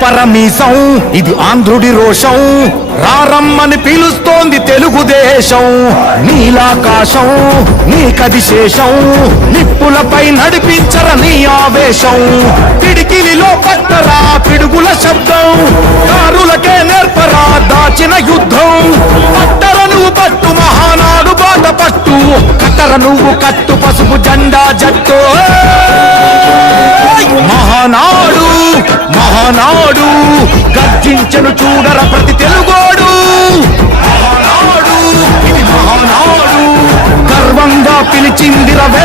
పరమీసం ఇది ఆంధ్రుడి రోషం, రారమ్మని పిలుస్తోంది తెలుగుదేశం. నీలాకాశం నీకది శేషం, నిప్పులపై నడిపించర నీ ఆవేశం. పిడికిలిలో పట్టరా పిడుగుల శబ్దం, కారులకే నేర్పరా దాచిన యుద్ధం. పట్టర నువ్వు పట్టు మహానాడు బాట పట్టు, కట్టర నువ్వు కట్టు పసుపు జెండా జట్టు. మహానాడు మహానాడు గర్జించను చూడర ప్రతి తెలుగోడు. మహానాడు ఇది మహానాడు, గర్వంగా పిలిచిందిర